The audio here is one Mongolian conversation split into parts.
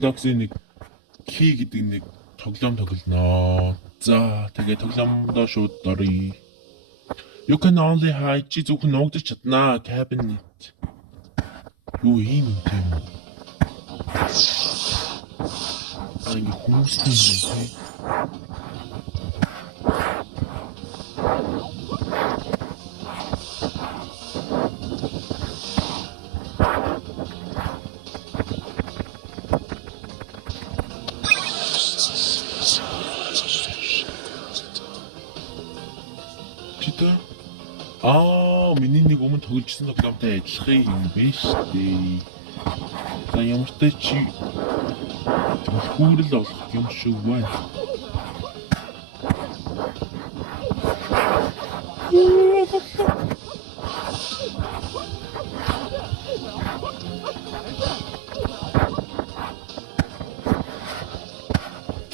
Roblox-ийн нэг key гэдэг нэг тоглоом тоглоно. За тэгээ тоглоомдоо шууд оръё. You can only hide чи зөвхөн нуугдаж чаднаа. Cabinet. Юу ийм юм те. Ингээ хүмүүстэй юм те. Миний нэг өмнө тогложсэн тоглоомтой адилхан юм байна шүү дээ. За ямар ч тач чи хүрэл болох юм шиг байна.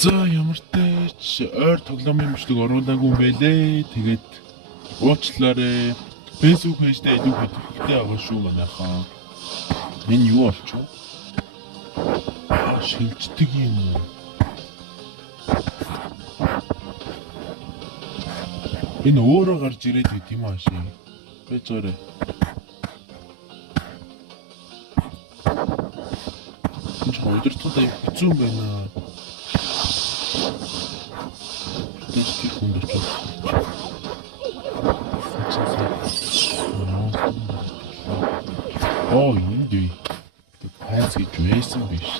За ямар ч тач ойр тоглоомын бичлэг оруулаагүй юм байлээ. Тэгээд уучлаарай. Facebook пэйжтэй илүү хөтөлбөртэй байгаа шүү манайхаа. Энэ юу болчих вэ? Шилждэг юм уу? Энэ өөрөө гарч ирээд байт юм ааши. Бэцээрээ. Энд хоёрдугаар хэцүү байна. Тэсти хүндэж. Энд би хайц гэж байсан биш.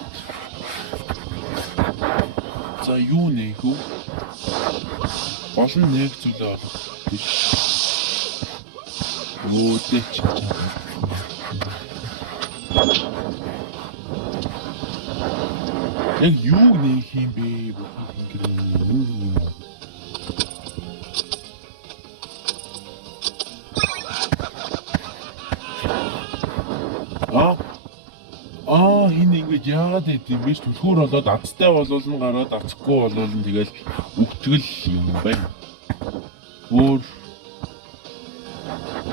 За юу нэг үү? Олон нэг зүйлээ олох биш. Өөдөө чи чам. Яг юу нэг юм бэ? Хин ингэж яагаад гэдэм биш түлхүүр болоод азтай болвол нь гараад ацхгүй болвол нь тэгэл үгтгэл юм байна. Өөр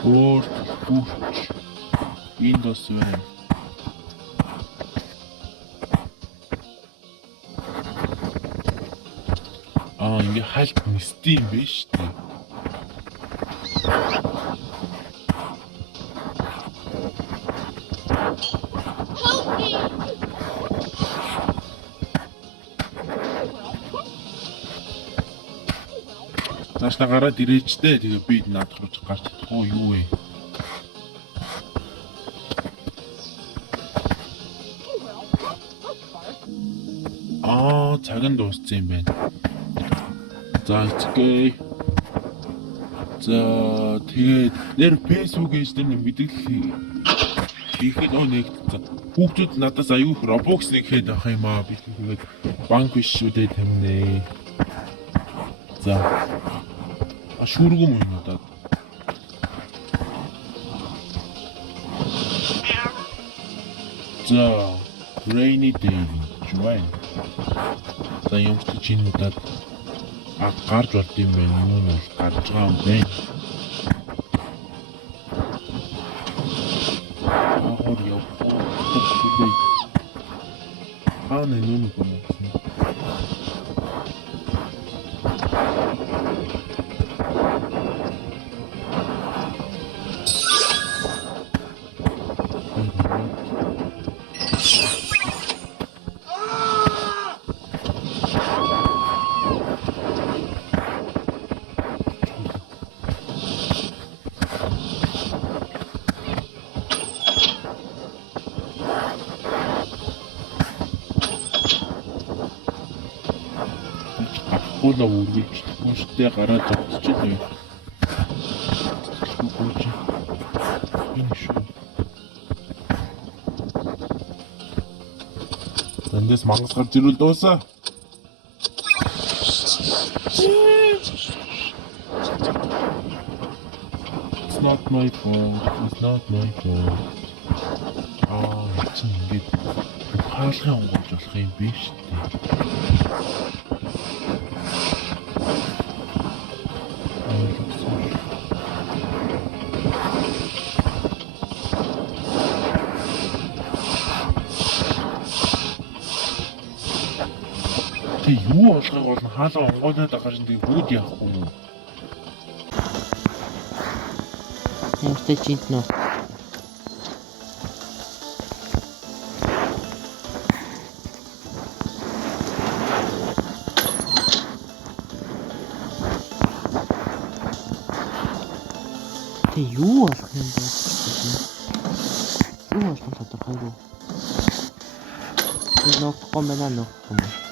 түлхүүрч энд бас байна. Ингээ хальт нистэй юм биш үү? Наашна гараад ирээчтэй. Тэгээ би наад руу гарч чадахгүй юу вэ? Цаг нь дууссан юм байна. За эцгээ. За тэгээд нэр Facebook ээж дээр мэдээлэл хийхэд нэг хүүхдүүд надаас аюу их Roblox нэгэхэд авах юм аа. Би тэгээд банк биш шүү дээ тамнээ. За шүүргэн юм надад. За rainy day join. За юм чи надад гарч болд юм байна. Юу нь гарч байгаа юм бэ? Хаана юм бэ? Хуулаа үргэлж хүнштэй гараад зогсчихлээ. Энэ шүү. Эндээс мангас гарч ирвэл дуусаа. It's not my fault. It's not my fault. Чи ингэж хаалхын онгорж болох юм биш үү? Тэг юу болгох бол хаалга онгойлоод байгаа чинь тэг хүүд яахгүй юу? Ямартай чинт нөө. Тэг юу болох юм бэ? Юу болох нь тодорхойгүй. Нөхгүй байна нөхгүй.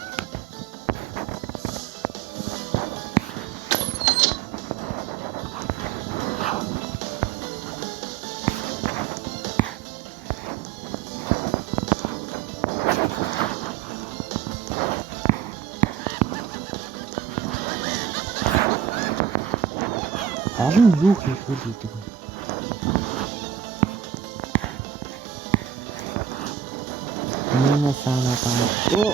Олон юу хийх вэ гэдэг вэ? Нина сана таа. Оо.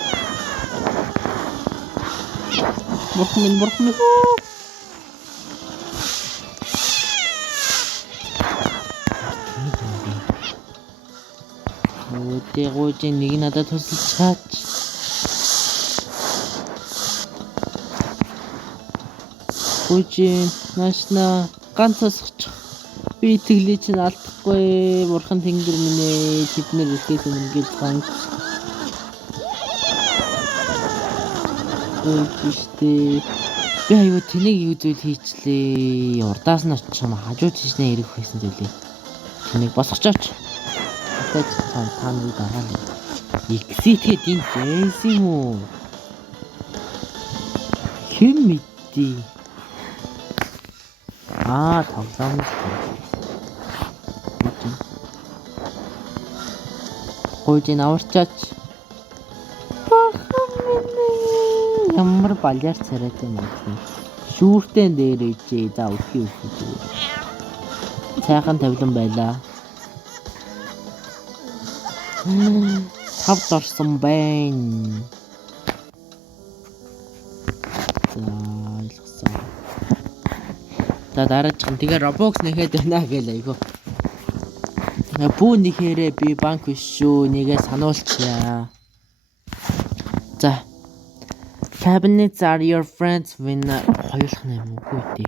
Бурхан. Тэгвэл нэг надад тусалж чаач. Үгүй наашна ганцасч би итгэлээ чинь алдахгүй бурхан тэнгэр минь ээ тэднэр ихээс ингээд ганц үгүй би аюу тэнийг юу зүйл хийчлээ урдаас нь очиж хажуу тийшнээ ирэх байсан зүйлээ тэнийг босгочооч тэгэж та нэг дараа нь exit-д энэ байсан юм уу хэм мэдээ тоглоом. Хойдын аварчаач. Ямар балиар царайт юм бэ? Шүүртэн дээр ичээ за өөхий. Цайхан тавилан байлаа. Хавд орсон байна. Дараач тэгээ Roblox нэхэд байна гээл айгу. Бүү нэхэрээ би банк биш шүү. Нэгээ сануулчаа. За. Cabinets are your friends when хоёулах юм уу тий.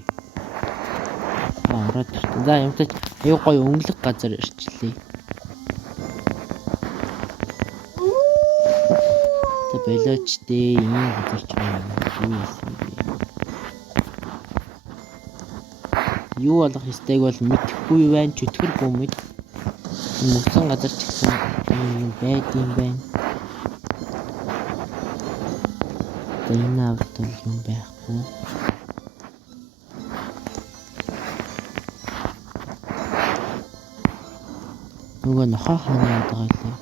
Ороод ирсэн. За юмтай аюу гоё өнгөлөг газар ирчлээ. Тэ болооч дээ. Ийм газар ч юм уу. Юу болох ёстойг бол мэдэхгүй байна. Чөтгөргүй мэд. Мөсөн газар ч гэсэн юм байд юм байна. Энэ авто юм байхгүй. Нөгөө нохоо ханаад байгаа лээ.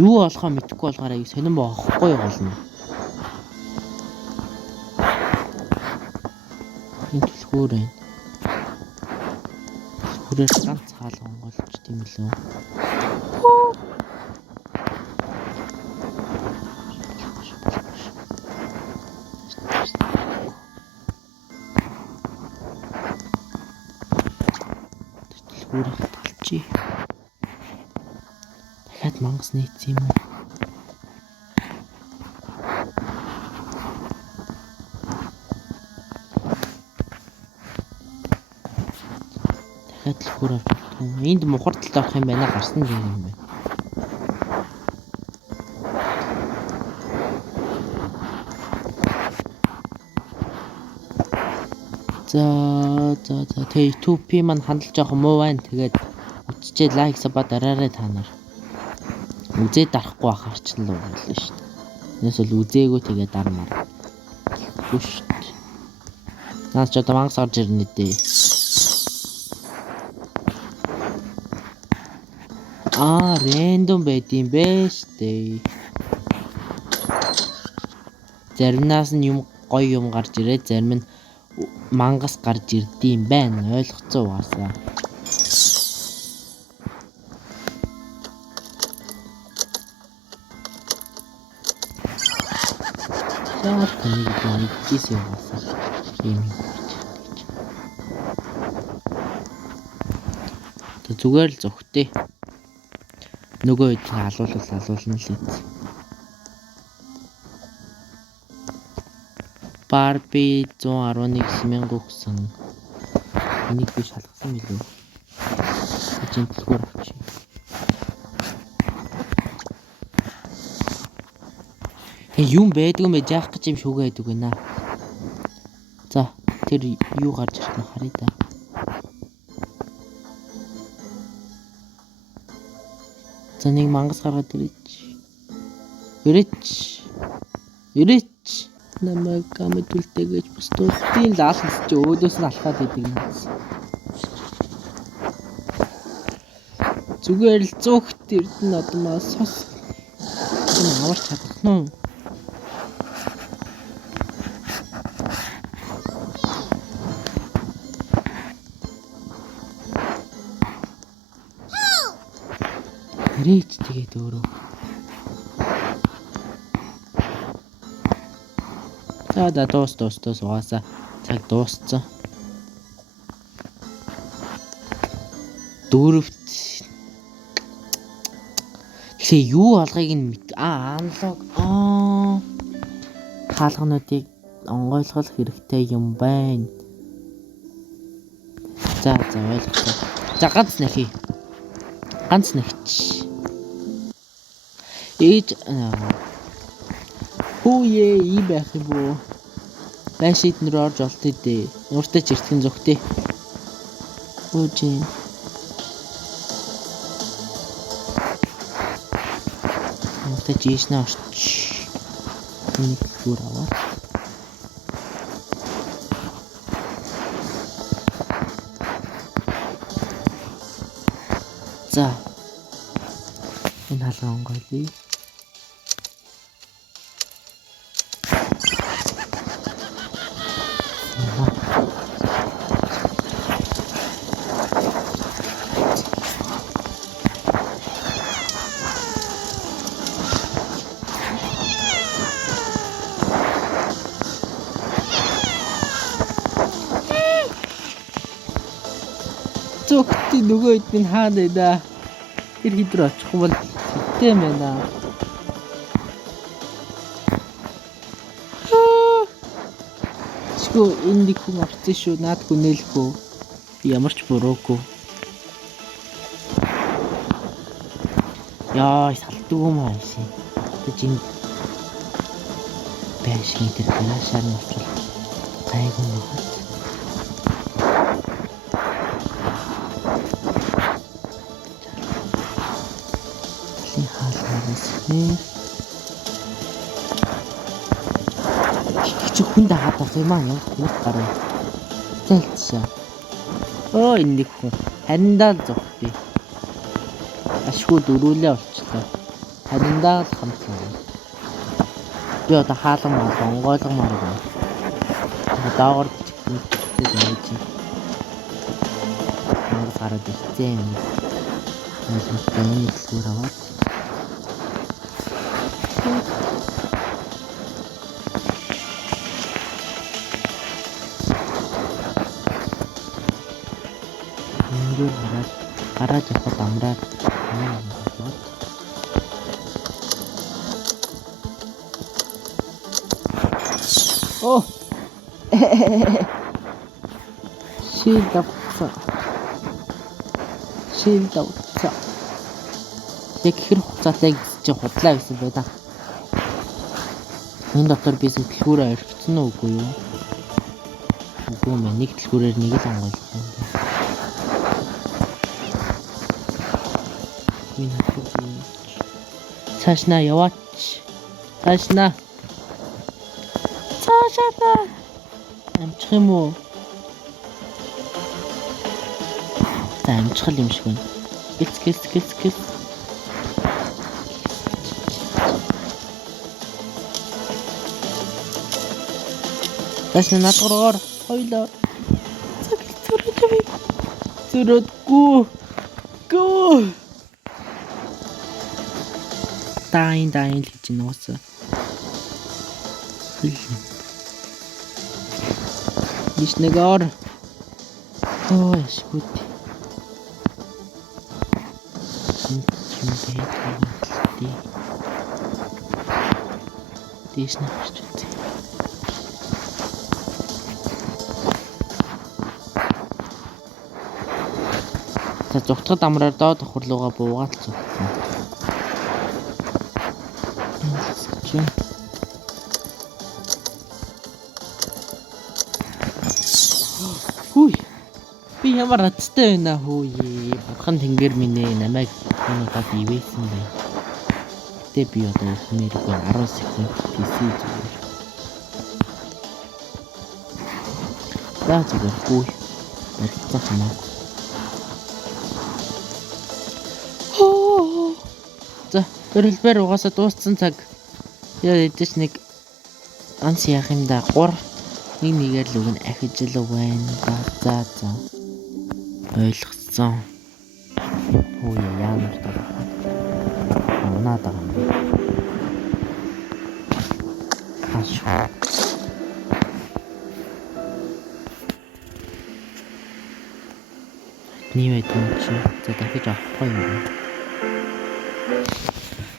Юу болохоо мэдэхгүй болохоор аяг сонирн боохгүй гол нь. Энэ түлхүүр байна. Түлхүүрээр ганц хаалга онгойлч тийм лөө. Түлхүүрийг толчий. Дахиад мангас нээц юм уу? Түлхүүр авчих. Энд мухардалт авах юм байна. Гарсан дээр юм байна. За тэгээ 2P маань хандалж явах муу байна. Тэгээд үтчээ лайк саба дараарай та нар. Үзээ дарахгүй байхаар ч л уурлаа шүү дээ. Энэс бол үзээгүй тэгээ дармаар. Гэхгүй шүү дээ. Наас ч одоо мангас орж ирнэ дээ. Рэндом байд юм бэ штэ. Заримнаас нь юм гоё юм гарч ирээд зарим нь мангас гарч ирдэм байна. Ойлгоцоо угаасаа. За тэнийг мэдчихсэн угаасаа. Ийм юм гарч ирдэ гэж. Тэг зүгээр л зөвхтэй. Нөгөө хэд алуулна л ийц. Barbie 111,000 өгсөн. Энийг би шалгасан билүү? Эцэг дэлгүүр авчи. Юм байдгүй мэ яах гэж юм шүүгээ байдаг байна. За тэр юу гарч ирэх нь харъя да. За нэг мангас гаргаад ирээч. Намайг камэд үлдээгэж бас тултын лаалс чи өөдөөс нь алхаад идэг юм. Зүгээр л зүгт эрдэнэ одмоос сос. Энэ аварч чадах нь. Ирээч тэгээд өөрөө. За дуус угаасаа цаг дууссан. Дөрөвт. Тэгээ юу алгыг нь аналог хаалгануудыг онгойлгох хэрэгтэй юм байна. За ойлголоо. За ганц нахич. Ээж Хүүе ийм байх юм бoo. Байшид нэр орж олт идэ. Ууртай ч иртгэн зүгтээ. Үжин. Ууртай жишнэ орч. Энийг зүгээр аваа. За. Энэ халуун онгойлъё. Зүгт нөгөө хэд минь хаана байна? Тэр хидрэ очих бол хэвтэй байна. Шгүй энэ нэг хүн авчихсан шүү. Наад хүнээлэхүү. Би ямар ч буруугүй. Яа, салтгүй маа шин. Тэг чин байшин дээр хаашаар нь очил. Гайгүй маа. Чи хүнд хадах юм аа ямар хүнд гараа. Зэлцээ. Энэ нэг хүн хариндаа л зогтъё. Ашгүй дөрүүлээ олчлоо. Хариндаа л хамтлаа. Би одоо хаалган онгойлгомоор байна. Даавар бичгтэй байж. Ямар гараад ирсэн юм. Энэ зүгээр аваад. Гараад явахад амраад Шил давцаа. Яг хэр хугацаатай чи худлаа гэсэн байна. Энэ дотор би сэтгүүрээ орхицсон уу үгүй юу? Үгүй мэ нэг дэлгүүрээр нэг л онгойлгох юм байна. Цаашна яваач. Цаашна. Амчих юм уу? За амчихл юм шиг байна. Гис. Цаашна надгуур хойлоо. Зүрэтгүү. Гүү. Дайн л гэж нуусаа. Ишнэгор. Шгүүд. Дэш нахч үгүй. За зүгтгад амраар доод хурлууга буугаад л зүгтгэн. Хүй. Би ямар аттай байна хөөе. Бурхан тэнгэр минь ээ намайг өнөөдөр ивээсэн бай. Гэтэ би одоо хэмээргүй 10 секунд PC зүгээр. За зүгээр хүй. Барьцах юм аа. За, хөрөлбөр угаасаа дууссан цаг. Яа эдэж нэг анс яах юм да 3 нэгээр л үгэн ахиж л байна. За. Ойлгосон. Хөө яа нэртэй. Унаад байгаа юм. Хашаа. Нивэт чи за дахиж авахгүй юм.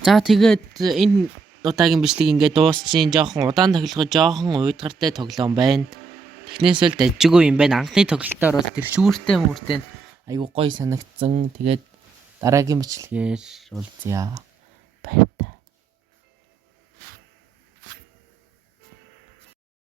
За тэгээд энэ удаагийн бичлэг ингээд дуусчин. Жохон удаан тоглоход жохон уйдгартай тоглоом байна. Технээс л дажгүй юм байна. Анхны тоглолтоор бол тэр шүүртэй мөртэй айгуу гоё санагдсан. Тэгээд дараагийн бичлэгээр уулзъя.